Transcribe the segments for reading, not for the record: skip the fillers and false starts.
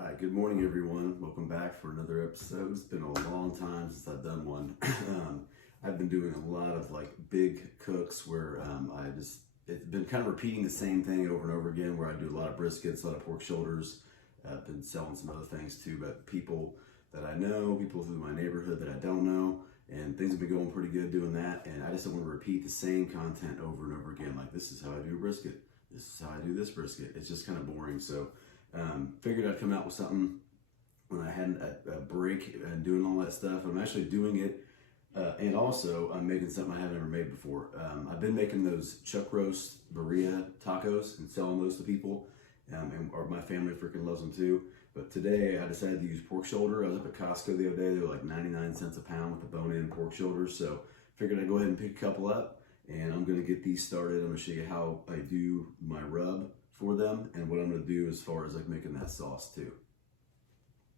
Right, good morning everyone. Welcome back for another episode. It's been a long time since I've done one. I've been doing a lot of like big cooks where it's been kind of repeating the same thing over and over again, where I do a lot of briskets, a lot of pork shoulders. I've been selling some other things too, but people that I know, people through my neighborhood that I don't know, and things have been going pretty good doing that. And I just don't want to repeat the same content over and over again. Like, this is how I do a brisket. This is how I do this brisket. It's just kind of boring. So figured I'd come out with something when I had a break and doing all that stuff. I'm actually doing it, and also I'm making something I haven't ever made before. I've been making those chuck roast birria tacos and selling those to people, or my family freaking loves them too. But today I decided to use pork shoulder. I was up at Costco the other day. They were like 99 cents a pound with the bone-in pork shoulders. So figured I'd go ahead and pick a couple up, and I'm gonna get these started. I'm gonna show you how I do my rub for them and what I'm going to do as far as like making that sauce too.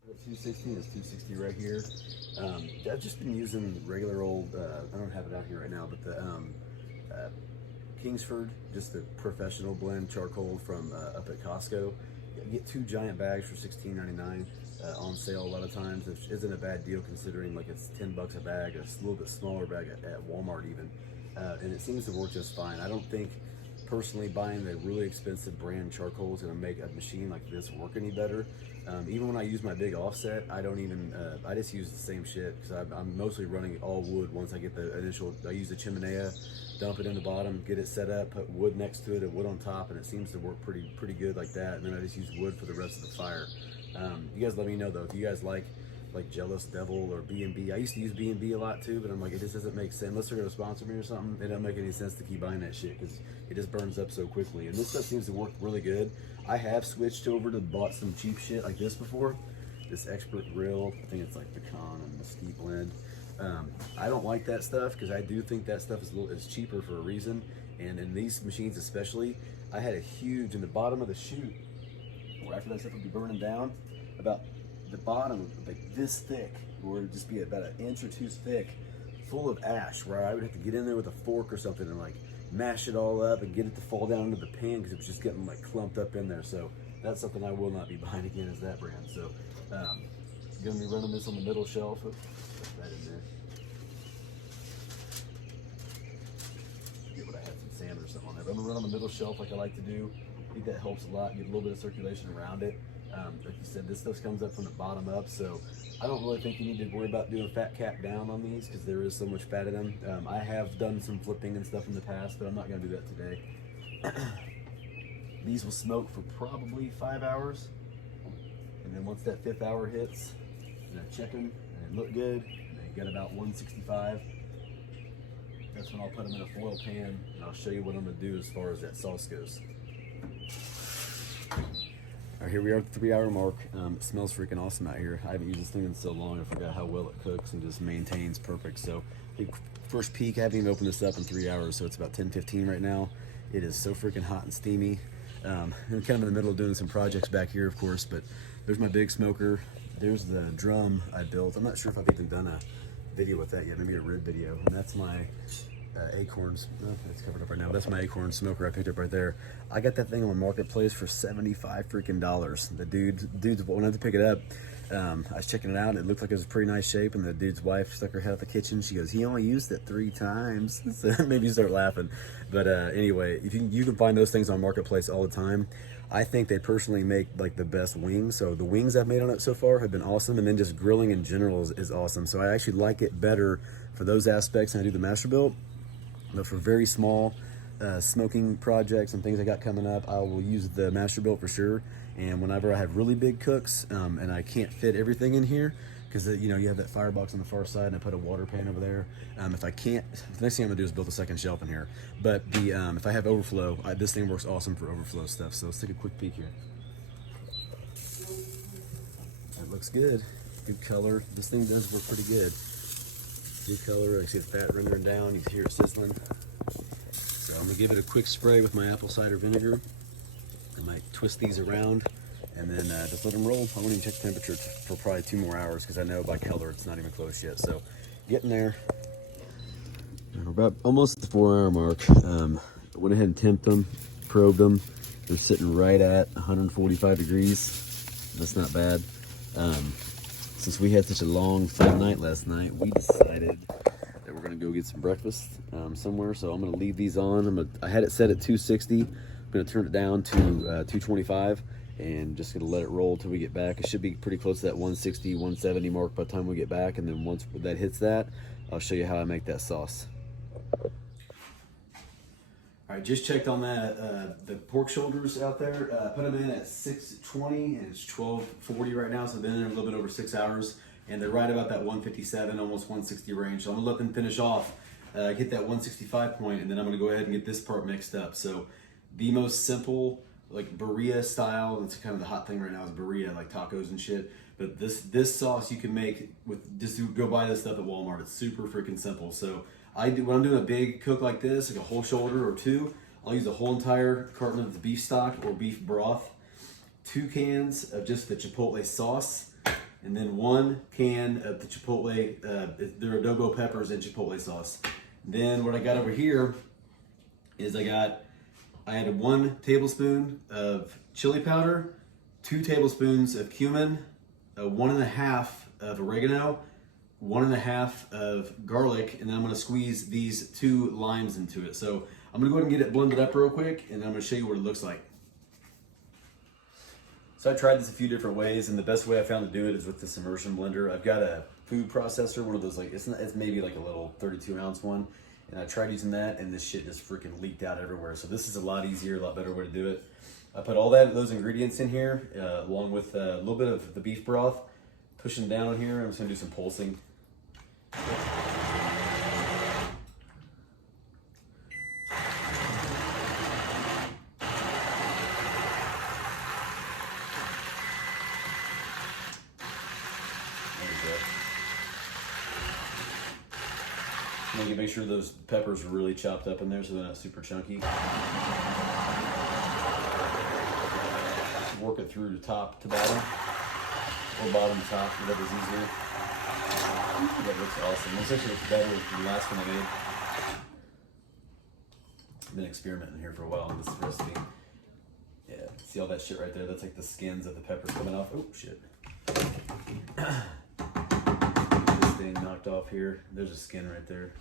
260 is 260 right here. I've just been using regular old, I don't have it out here right now, but the Kingsford, just the professional blend charcoal from up at Costco. You get 2 giant bags for $16.99 on sale a lot of times, which isn't a bad deal considering like it's $10 a bag, a little bit smaller bag at Walmart even. And it seems to work just fine. I don't think personally buying the really expensive brand charcoal is going to make a machine like this work any better. Even when I use my big offset, I don't even, I just use the same shit because I'm mostly running all wood. Once I get the initial, I use the chimenea, dump it in the bottom, get it set up, put wood next to it and wood on top, and it seems to work pretty good like that. And then I just use wood for the rest of the fire. You guys let me know though, if you guys like Jealous Devil or B&B. I used to use B&B a lot too, but I'm like, it just doesn't make sense. Unless they're gonna sponsor me or something, it doesn't make any sense to keep buying that shit because it just burns up so quickly. And this stuff seems to work really good. I have switched over to bought some cheap shit like this before. This Expert Grill, I think it's like pecan and mesquite blend. I don't like that stuff because I do think that stuff is cheaper for a reason. And in these machines especially, I had a huge, in the bottom of the chute, where after that stuff would be burning down, about the bottom like this thick, or it'd just be about an inch or 2 thick, full of ash, where I would have to get in there with a fork or something and like mash it all up and get it to fall down into the pan because it was just getting like clumped up in there. So that's something I will not be buying again, is that brand. So gonna be running this on the middle shelf. Put that in there. Get what I had, some salmon or something on there. But I'm gonna run on the middle shelf like I like to do. I think that helps a lot. Get a little bit of circulation around it. Like you said, this stuff comes up from the bottom up, so I don't really think you need to worry about doing fat cap down on these because there is so much fat in them. I have done some flipping and stuff in the past, but I'm not going to do that today. These will smoke for probably 5 hours, and then once that 5th hour hits, I check them and they look good, and they get about 165. That's when I'll put them in a foil pan, and I'll show you what I'm going to do as far as that sauce goes. All right, here we are at the 3 hour mark. It smells freaking awesome out here. I haven't used this thing in so long, I forgot how well it cooks and just maintains perfect. So first peek, I haven't even opened this up in 3 hours, so it's about 10:15 right now. It is so freaking hot and steamy. I'm kind of in the middle of doing some projects back here, of course, but there's my big smoker. There's the drum I built. I'm not sure if I've even done a video with that yet, maybe a rib video. And that's my Acorns, it's covered up right now. That's my Acorn smoker I picked up right there. I got that thing on the marketplace for $75 freaking dollars. The dudes, when I had to pick it up, I was checking it out and it looked like it was a pretty nice shape, and the dude's wife stuck her head out the kitchen. She goes, he only used it 3 times. So maybe you start laughing. But anyway, if you can find those things on marketplace all the time. I think they personally make like the best wings. So the wings I've made on it so far have been awesome, and then just grilling in general is awesome. So I actually like it better for those aspects than I do the Masterbuilt. But for very small smoking projects and things I got coming up, I will use the Masterbuilt for sure. And whenever I have really big cooks and I can't fit everything in here, because you know you have that firebox on the far side, and I put a water pan over there. If I can't, the next thing I'm gonna do is build a second shelf in here. But the if I have overflow, this thing works awesome for overflow stuff. So let's take a quick peek here. It looks good. Good color. This thing does work pretty good. Good color. I see the fat rendering down. You can hear it sizzling. So I'm gonna give it a quick spray with my apple cider vinegar. I might twist these around and then just let them roll. I won't even check the temperature for probably 2 more hours because I know by color it's not even close yet. So getting there. We're about almost at the 4 hour mark. I went ahead and temped them, probed them. They're sitting right at 145 degrees. That's not bad. Since we had such a long, fun night last night, we decided that we're gonna go get some breakfast somewhere. So I'm gonna leave these on. I had it set at 260. I'm gonna turn it down to 225 and just gonna let it roll till we get back. It should be pretty close to that 160, 170 mark by the time we get back. And then once that hits that, I'll show you how I make that sauce. All right, just checked on that, the pork shoulders out there. Put them in at 620 and it's 1240 right now. So they've been in there a little bit over 6 hours and they're right about that 157, almost 160 range. So I'm gonna let them finish off, get that 165 point, and then I'm gonna go ahead and get this part mixed up. So the most simple, like Birria style, that's kind of the hot thing right now is Birria, like tacos and shit. But this sauce you can make with, just go buy this stuff at Walmart. It's super freaking simple. So when I'm doing a big cook like this, like a whole shoulder or two, I'll use a whole entire carton of the beef stock or beef broth, 2 cans of just the chipotle sauce, and then 1 can of the chipotle, their adobo peppers and chipotle sauce. Then what I got over here is I had 1 tablespoon of chili powder, 2 tablespoons of cumin, 1.5 of oregano, 1.5 of garlic, and then I'm gonna squeeze these 2 limes into it. So I'm gonna go ahead and get it blended up real quick, and I'm gonna show you what it looks like. So I tried this a few different ways, and the best way I found to do it is with this immersion blender. I've got a food processor, one of those, like, it's maybe like a little 32-ounce one, and I tried using that, and this shit just freaking leaked out everywhere. So this is a lot easier, a lot better way to do it. I put all those ingredients in here, along with a little bit of the beef broth, pushing down on here. I'm just gonna do some pulsing. Make sure those peppers are really chopped up in there so they're not super chunky. Work it through top to bottom, or bottom to top, whatever's easier. That looks awesome. This actually looks better than the last one I made. I've been experimenting here for a while on this recipe. Yeah, see all that shit right there? That's like the skins of the peppers coming off. Oh, shit. This thing knocked off here. There's a skin right there.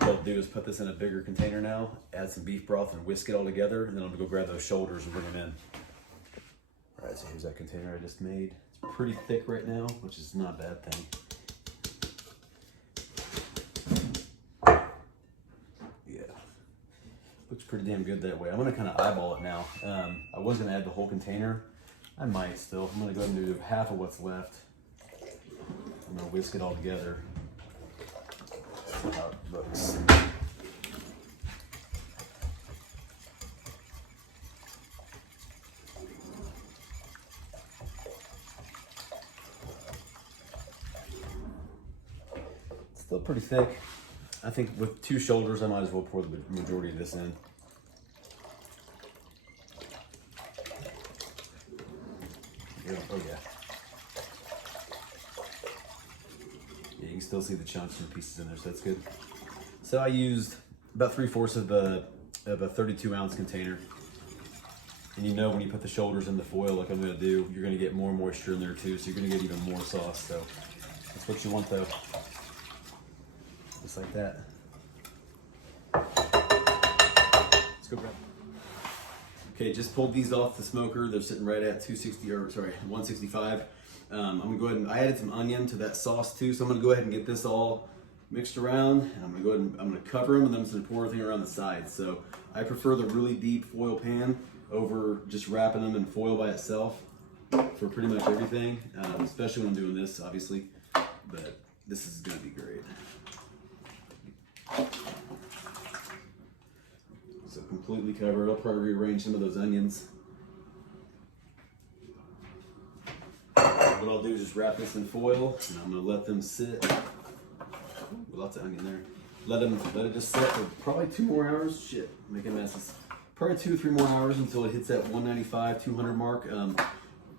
What I'll do is put this in a bigger container now, add some beef broth and whisk it all together, and then I'm gonna go grab those shoulders and bring them in. All right, so here's that container I just made. It's pretty thick right now, which is not a bad thing. Yeah, looks pretty damn good that way. I'm gonna kind of eyeball it now. I was gonna add the whole container. I might still. I'm gonna go ahead and do half of what's left. I'm gonna whisk it all together. See how it looks. It's still pretty thick. I think with 2 shoulders, I might as well pour the majority of this in. Oh yeah. Yeah, you can still see the chunks and pieces in there, so that's good. So I used about 3/4 of a 32-ounce container. And you know when you put the shoulders in the foil like I'm gonna do, you're gonna get more moisture in there too, so you're gonna get even more sauce. So that's what you want though. Just like that. Let's go grab. Okay, just pulled these off the smoker. They're sitting right at 165. I'm gonna go ahead and I added some onion to that sauce too, so I'm gonna go ahead and get this all mixed around, and I'm gonna go ahead and I'm gonna cover them, and then I'm just gonna pour everything around the sides. So I prefer the really deep foil pan over just wrapping them in foil by itself for pretty much everything, especially when I'm doing this, obviously. But this is gonna be great. So completely covered. I'll probably rearrange some of those onions. What I'll do is just wrap this in foil, and I'm gonna let them sit. Ooh, lots of onion there. Let it just sit for probably 2 more hours. Shit, making messes. Probably 2 or 3 more hours until it hits that 195, 200 mark.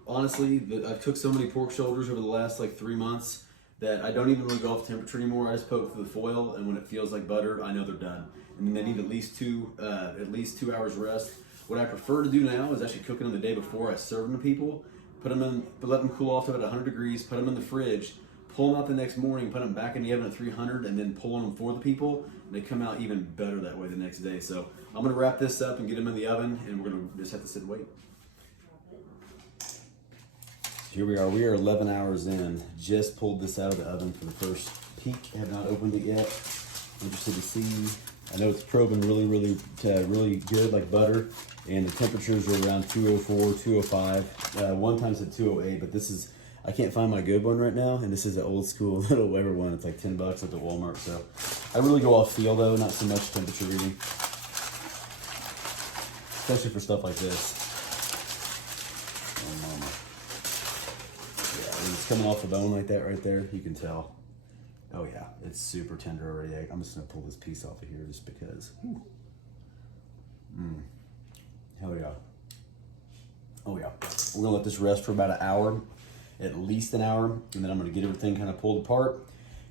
Honestly, I've cooked so many pork shoulders over the last like 3 months that I don't even really go off temperature anymore. I just poke through the foil, and when it feels like butter, I know they're done. And then they need at least 2 hours rest. What I prefer to do now is actually cooking them the day before I serve them to people, put them in, let them cool off to about 100 degrees, put them in the fridge, pull them out the next morning, put them back in the oven at 300, and then pull them for the people. And they come out even better that way the next day. So I'm gonna wrap this up and get them in the oven, and we're gonna just have to sit and wait. Here we are 11 hours in. Just pulled this out of the oven for the first peek. Have not opened it yet. Interested to see. I know it's probing really good, like butter, and the temperatures are around 204, 205. One time said 208, but this is, I can't find my good one right now, and this is an old school little Weber one. It's like $10 at the Walmart. So I really go off feel though, not so much temperature reading, especially for stuff like this. Oh mama. Yeah, when it's coming off the bone like that right there, you can tell. Oh yeah, it's super tender already. I'm just gonna pull this piece off of here just because. Hell yeah. Oh yeah. We're gonna let this rest for about an hour, at least an hour, and then I'm gonna get everything kind of pulled apart,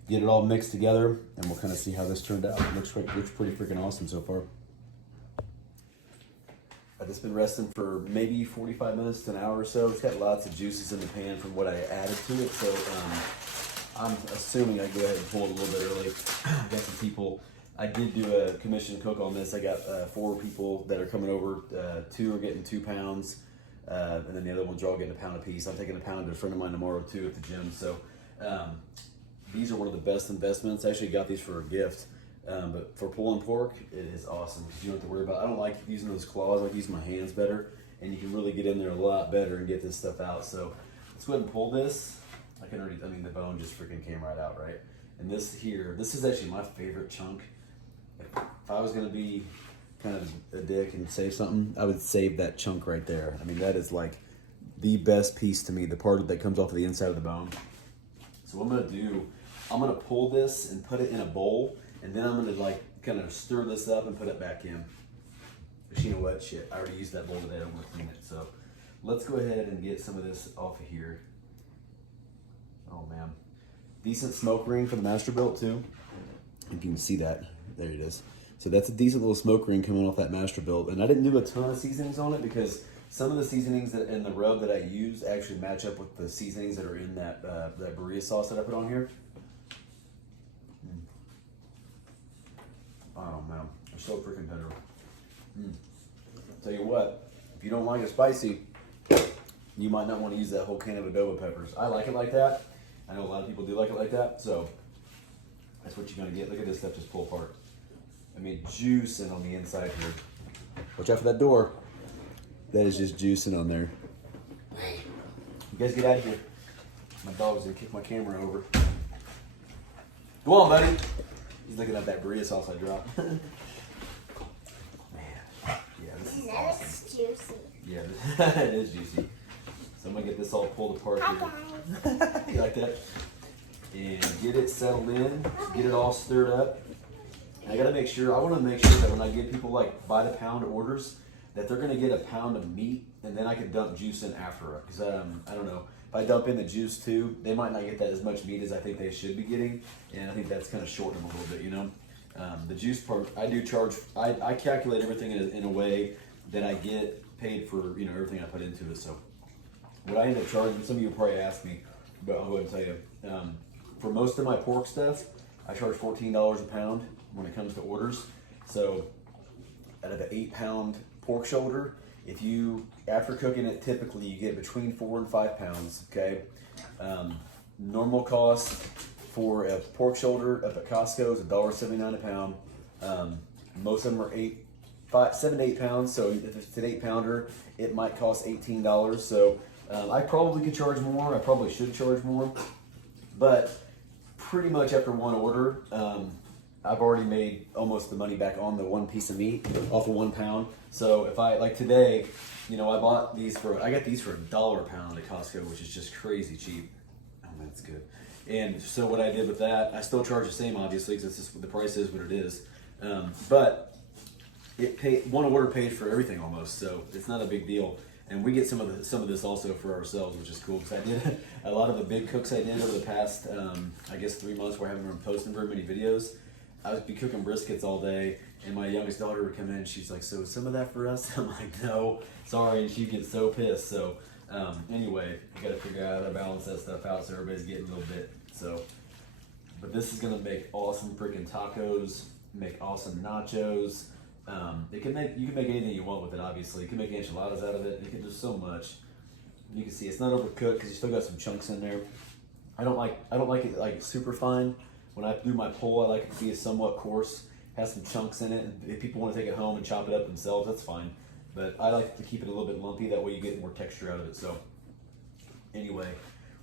get it all mixed together, and we'll kind of see how this turned out. It looks pretty freaking awesome so far. I've just been resting for maybe 45 minutes to an hour or so. It's got lots of juices in the pan from what I added to it, so I'm assuming I go ahead and pull it a little bit early. I got some people. I did do a commission cook on this. I got 4 people that are coming over. 2 are getting 2 pounds, and then the other ones are all getting a pound apiece. I'm taking a pound to a friend of mine tomorrow too at the gym. So these are one of the best investments. I actually got these for a gift, but for pulling pork, it is awesome because you don't have to worry about. I don't like using those claws. I like using my hands better, and you can really get in there a lot better and get this stuff out. So let's go ahead and pull this. I mean, the bone just freaking came right out, right? And this here, this is actually my favorite chunk. If I was gonna be kind of a dick and say something, I would save that chunk right there. I mean, that is like the best piece to me, the part that comes off of the inside of the bone. So what I'm gonna do, I'm gonna pull this and put it in a bowl, and then I'm gonna like kind of stir this up and put it back in. But you know what, shit, I already used that bowl today, I'm gonna clean it. So let's go ahead and get some of this off of here. Oh man, decent smoke ring for the Masterbuilt too. If you can see that, there it is. So that's a decent little smoke ring coming off that Masterbuilt. And I didn't do a ton of seasonings on it because some of the seasonings that in the rub that I used actually match up with the seasonings that are in that that Birria sauce that I put on here. Oh man, they're so freaking tender. Tell you what, if you don't like it spicy, you might not want to use that whole can of adobo peppers. I like it like that. I know a lot of people do like it like that, so that's what you're gonna get. Look at this stuff just pull apart. I mean, juicing on the inside here. Watch out for that door. That is just juicing on there. You guys get out of here. My dog's gonna kick my camera over. Go on, buddy. He's looking at that Birria sauce I dropped. Man, yeah, this is awesome. It's juicy. Yeah, it is juicy. So I'm gonna get this all pulled apart here. You like that? And get it settled in, get it all stirred up. And I gotta make sure, I wanna make sure that when I give people like by the pound orders, that they're gonna get a pound of meat, and then I can dump juice in after it. Because I don't know, if I dump in the juice too, they might not get that as much meat as I think they should be getting. And I think that's kind of shortening them a little bit, you know? The juice part, I do charge, I calculate everything in a way that I get paid for, you know, everything I put into it. So what I end up charging, some of you probably ask me, but I'll go ahead and tell you. For most of my pork stuff, I charge $14 a pound when it comes to orders. So out of an 8-pound pork shoulder, if you, after cooking it, typically you get between 4 and 5 pounds, okay? Normal cost for a pork shoulder up at Costco is $1.79 a pound. Most of them are 7 to 8 pounds, so if it's an 8-pounder, it might cost $18. So I probably could charge more, I probably should charge more, but pretty much after one order, I've already made almost the money back on the one piece of meat off of 1 pound. So if I, like today, you know, I got these for $1 a pound at Costco, which is just crazy cheap. Oh, that's good. And so what I did with that, I still charge the same, obviously, because the price is what it is. But one order pays for everything almost, so it's not a big deal. And we get some of this also for ourselves, which is cool, because I did a lot of the big cooks I did over the past, I guess 3 months where I haven't been posting very many videos. I would be cooking briskets all day, And my youngest daughter would come in, she's like, so some of that for us? I'm like, no, sorry, and she'd get so pissed. So anyway, I gotta figure out how to balance that stuff out so everybody's getting a little bit. So, but this is gonna make awesome freaking tacos, make awesome nachos. You can make anything you want with it. Obviously, you can make enchiladas out of it. You can do so much. You can see it's not overcooked because you still got some chunks in there. I don't like it like super fine. When I do my pull, I like it to be somewhat coarse, has some chunks in it. And if people want to take it home and chop it up themselves, that's fine. But I like to keep it a little bit lumpy. That way you get more texture out of it. So anyway,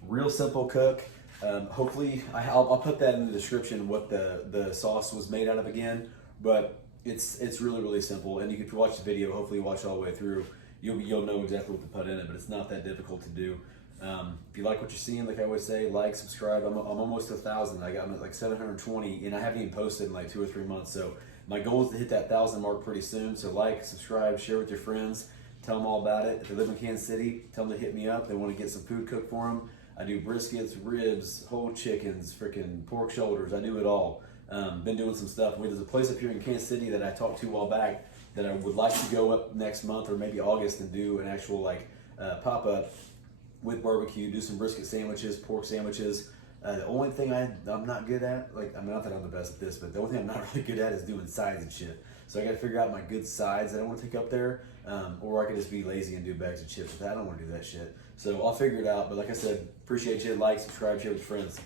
real simple cook. Hopefully, I'll put that in the description what the sauce was made out of again. But it's really simple, and you can watch the video. Hopefully, watch it all the way through. You'll know exactly what to put in it, but it's not that difficult to do. If you like what you're seeing, like I always say, like, subscribe. I'm almost 1,000. I'm at like 720, and I haven't even posted in like 2 or 3 months. So my goal is to hit that 1,000 mark pretty soon. So like, subscribe, share with your friends, tell them all about it. If they live in Kansas City, tell them to hit me up. They want to get some food cooked for them. I do briskets, ribs, whole chickens, freaking pork shoulders. I do it all. Been doing some stuff. There's a place up here in Kansas City that I talked to a while back that I would like to go up next month or maybe August and do an actual like pop-up with barbecue, do some brisket sandwiches, pork sandwiches. The only thing I'm not good at, like, I mean, not that I'm the best at this, but the only thing I'm not really good at is doing sides and shit. So I got to figure out my good sides that I want to take up there, or I could just be lazy and do bags of chips. But I don't want to do that shit. So I'll figure it out. But like I said, appreciate you. Like, subscribe, share with your friends.